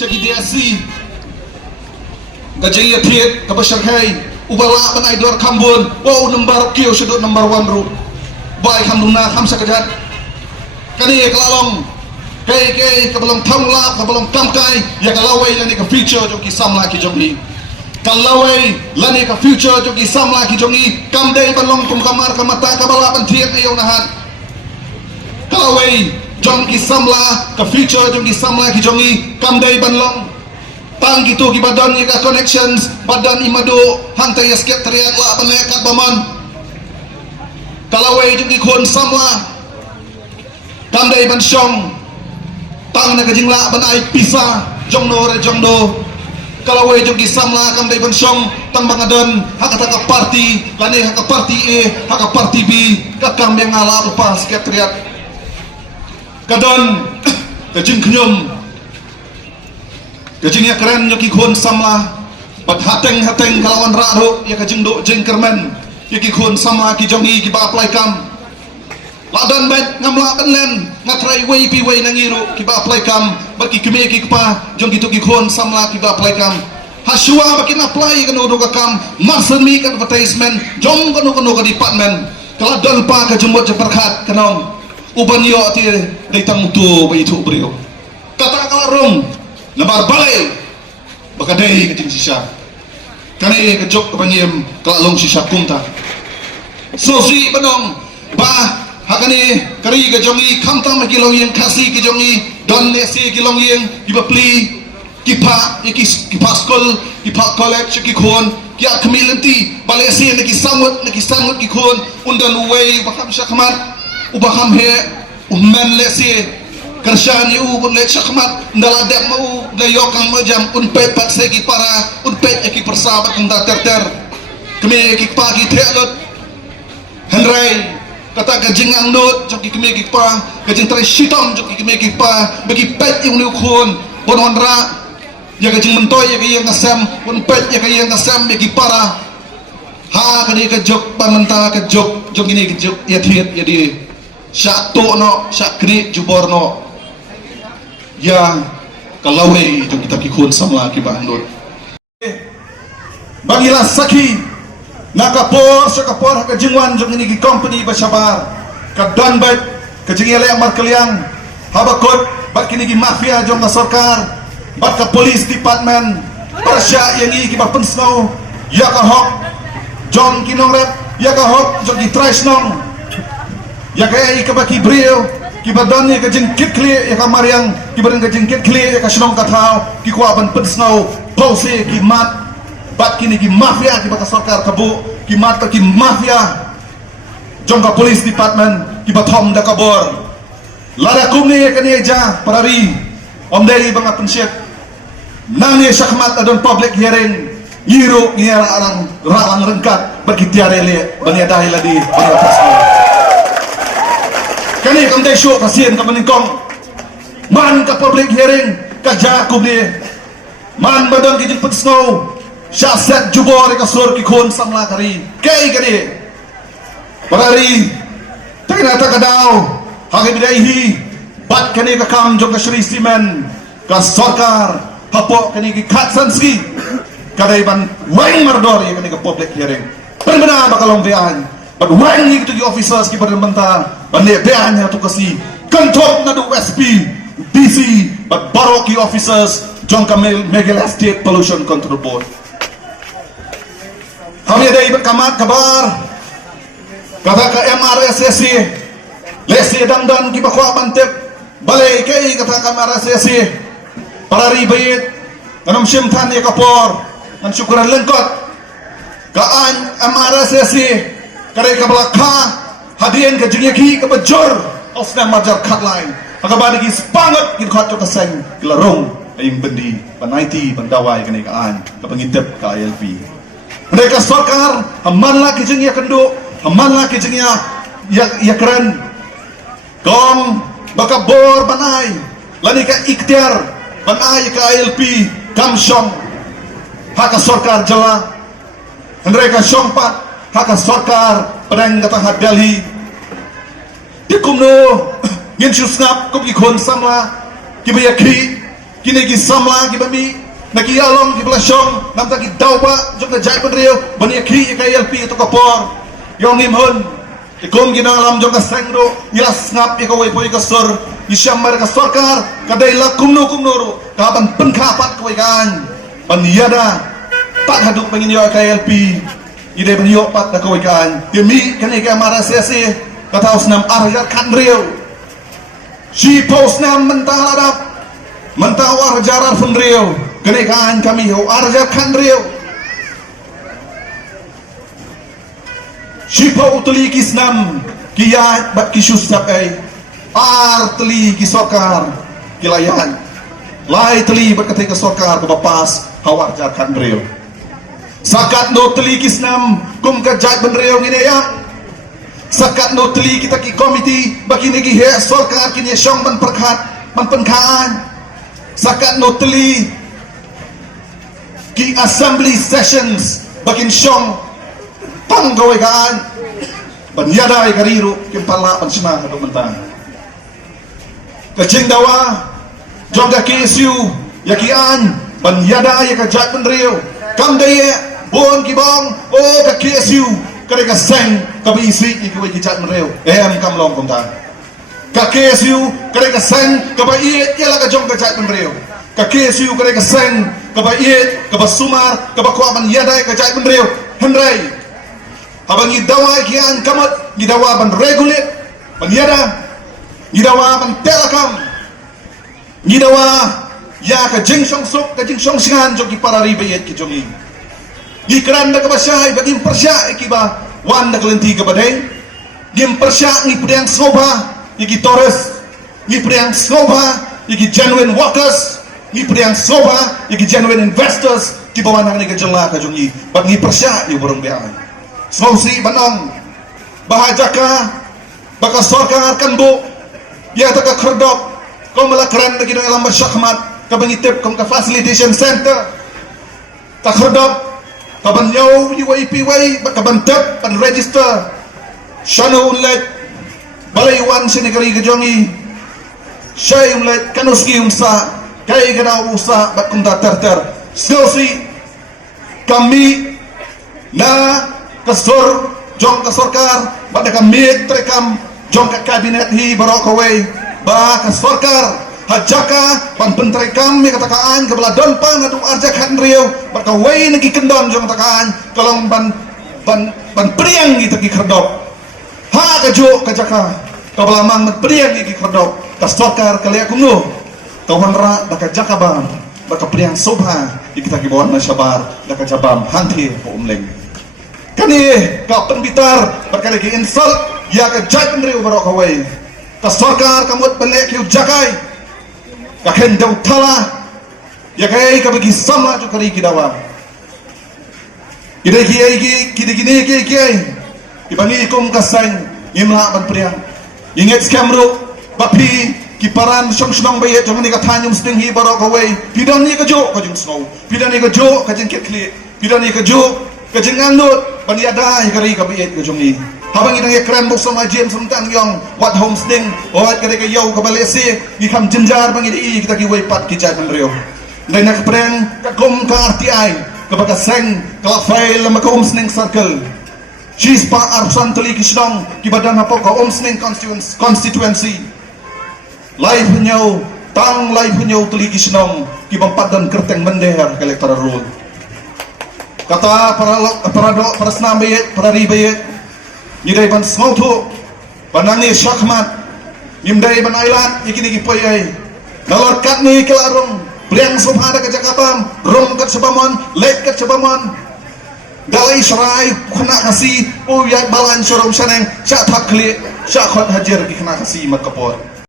Sekitiasi Gajaya Thiet Kabasharkai Ubala Ban Aidor Kambun Wow number Kyo Shudut number 1 ru Bai Kamduna Kamsa Kajat Kani Kalalong Kai Kabalong Tamla Kabalong Kamkai Ya Kalawai Lani Ka Future Joki Samla Ki Jongi Kalawai Lani Ka Future Joki Samla Ki Jongi Kamdei Balong Kumkamar Kamata Kabala Ban Thiet Ayaw Nahan Kalawai Jongki Samla Ka Future Jongki Samla Ki Jongi Kamdei Banlong Tang gitu ki badan ika connections badan imado hantai yasket teriak la penekat baman kalawai jongki khon Samla Kamdei ban syong tang na kajing la ban ai pisa jongno re jongdo kalawai jongki Samla Kamdei ban syong tang bangadan hakata ka party lane haka party A haka party B kakam yang ala lupa sket teriak kadon kajing kenyum kajing ya keren yoki khon Samla bat hateng kalawan rado ya kajing do jeng kermen yoki khon Samla ki jongi ki ba apply kam ladan bet ngamla benlen ngatrai wei pi wei nangiru ki ba apply kam bat ki keme ki pa jong gitu ki khon Samla ki ba apply kam hasua bakin apply kan do kam marsen mi kan advertisement jong kan ka department kaladon pa ka jumot jeperkhat kanong uban yo ti daitang mutu bai itu brio kata kalarong lebar balai bakadai kecing sisa kani kejok kepanyem kalalong sisa kumta sosi benong bah hakani kari kejongi kamtam kilong yang kasih kejongi don nesi kilong yang dibapli kipa skol kipa college kikon kia kemilenti balesi neki sangut kikon undan uwei bakam syakmat ubaham he umman lesi kershani ubun le syakmat ndaladek mau dayokang majam unpet pat segi para unpet eki persahabat kenda terter kemi eki pagi telot henry kata kajing angnut joki kemi eki pa kajing trai shitom joki kemi eki pa bagi pet yung niukun bononra ya kajing mentoy ya kayang kasam unpet ya kayang kasam eki para ha kani kejok pamenta kejok jok ini kejok ya thiet ya di syak to no syak kri jubor no ya kalawai itu kita kikun Samla ki bandut bagilah saki nakapor syakapor ka jingwan jong ini ki company basabar ka donbet ka jingele amar kaliang habakot bat kini ki mafia jong ka sarkar bat ka police department persya yang ki ba pensno ya ka hok jong kinong rep ya ka hok jong ki tresnong ya kaya ikabaki brio kibadan ya kajing kitkli ya kamariang kibadan kajing kitkli ya kasinong katao kikuaban pensnaw pause kimat bat kini ki mafia kibata sarkar kabu kimat ki mafia jongka police department kibatom da kabor lada kumni ya kani ja parari omdei banga pensyek nani syakmat adon public hearing yiro ngira arang ralang rengkat bagi tiarele bani adahi ladi bani atasno kani kamdai syuk pasien ka meningkong man ka public hearing ka jakum ni man badang ki jemput snow syaset jubor ka sur ki khon Samla kari kai kani parari ternyata kadau hagi bidaihi bat kani ka kam jong ka Shri Simen ka sarkar hapok kani ki katsanski kadai ban wang mardor ya kani ka public hearing benar bakalong beahan but when you to the officers ki badan banta bande beahan ya to kasi kantok na do SP DC but baroki officers jong ka Megel State Pollution Control Board. Kami ada ibat kamat kabar kata ka MRSSC lesi damdan ki bakwa bantep balai kai kata ka MRSSC para ribayit kanam simtan ya kapor man syukuran lengkot kaan MRSSC kare ka balakha hadian ka jingyaki ka bajor osna majar khatline agabadi ki spangat ki khat ka seng gelarong ayung bendi panaiti pandawai kani kaan ka pangintep ka ILP. Mereka sokar, hamanlah kijeng ya kendo, hamanlah kijeng ya keren. Gong baka bor banai, lani ka ikhtiar banai ka ILP kamsyong. Haka sokar jala, mereka syongpat haka sokar pedang kata Delhi. Dikumno ngin susnap kum ikon samla kibayaki kini ki samla kibami. Naki along ki belasyong nam taki dauba jok na jai penrio bani ki ka ILP to kapor yong nimhon ikom gina alam jok ka sengro ilas ngap ka way poy ka sor isyamar ka sarkar kadai la kumno ro ka ban penkapat ko kan ban yada tak haduk pengin yo ka ILP ide ban yo pat ka kan demi kani ka marasese kata usnam arjar kan rio si posnam mentah arjar fun rio kenekaan kami ho arja kan rio shipa utli kisnam kiat bat kisus sakai artli kisokar kilayan lai tli bat ketika sokar ke bapas ho arja kan rio sakat no tli kisnam kum ka jat ben rio ngine ya sakat no tli kita ki komiti bakini ki he sokar kini syong ban perkhat ban penkaan sakat no tli ki assembly sessions bakin syong tanggawai kaan banyadai kariru kim pala pansima hadu mentang kacing dawa jong ka KSU yakian banyadai ka jat penrio kam daye bon ki bong o ka KSU kare ka seng ka bisi ki kawai ki jat penrio kam long kumta ka KSU kare ka seng ka bai yala ka jong ka jat penrio ka KSU kare ka seng ka bait ka basumar ka bakwa ban yadai ka jai benreu henrai habang idawai kian kamat idawa ban regulate ban yada idawa ban telakam idawa ya ka jingsong sok ka jingsong singan jog para ribayet ki jongi di keran ka basay bagim persya ikiba wan na kelenti ka badai gim persya ni pudang soba iki Torres ni pudang soba iki genuine workers ni priang soba iki genuine investors ki bawa nang ni kajela ka jungi bag ni persya ni burung biang sausi banang bahajaka baka sarkar kan bu ya ta ka khardok ko mala kran na gidang alam syakmat ka bangitip kom ka facilitation center ta khardok ka banyaw UIP way baka bantap pan register shano ulit balaywan sinigari ka jungi shay ulit kanuski umsa kay gana usa bat kung ter silsi kami na kasor jong kasorkar bat kami trekam jong ka kabinet hi barokaway ba kasorkar hajaka pan pentrekam mi katakaan kabaladon pa na dung arjakan rio bat kaway nagikendon jong takaan kalong ban priang gitu ki kerdok ha kajo kajaka kabalamang priang ki kerdok kasorkar kaliya kumno kawan ra daka jakabam baka priang sobha ikita kibawan na syabar daka jabam hanti po umleng kani ka penbitar berkali ki insult ya ka jat nriu barok kawai ka sarkar kamut pelek yu jakai ka kendau tala ya kai ka bagi sama jo kari kidawa ide kini ki ibani kum kasang imla ban priang inget skamro bapi kiparan syong bayet jangan ni katanyum stinghi barok away pidan ni kajo kajung snow pidan ni kajo kajing ketli pidan ni kajo kajing anut paniada kari kabiet kajung ni habang inang ekran bok sama James samtang yong wat homesting wat kare kayo kabalesi ikam jenjar bang idi kita ki pat ki jat menrio dai nak preng kakum ka RTI kabaka seng kala file ma ka homesting circle she's pa arsan tali kisnong ki badan apa ka homesting constituency live nyo tang lai punyo tuli kisnong kibampat dan kerteng mender ke electoral roll. Kata para senambayet, para ribayet, nyidai ban smautu, banangi syakmat, nyimdai ban ailat, ikini kipoyai, nalor katni kelarung, beliang subhada ke Jakarta, rom kat sebamon, lek kat sebamon, dalai serai, kena kasih, uyat balan syurum saneng, syak tak klik, syak khot hajar kena kasih mat kapor.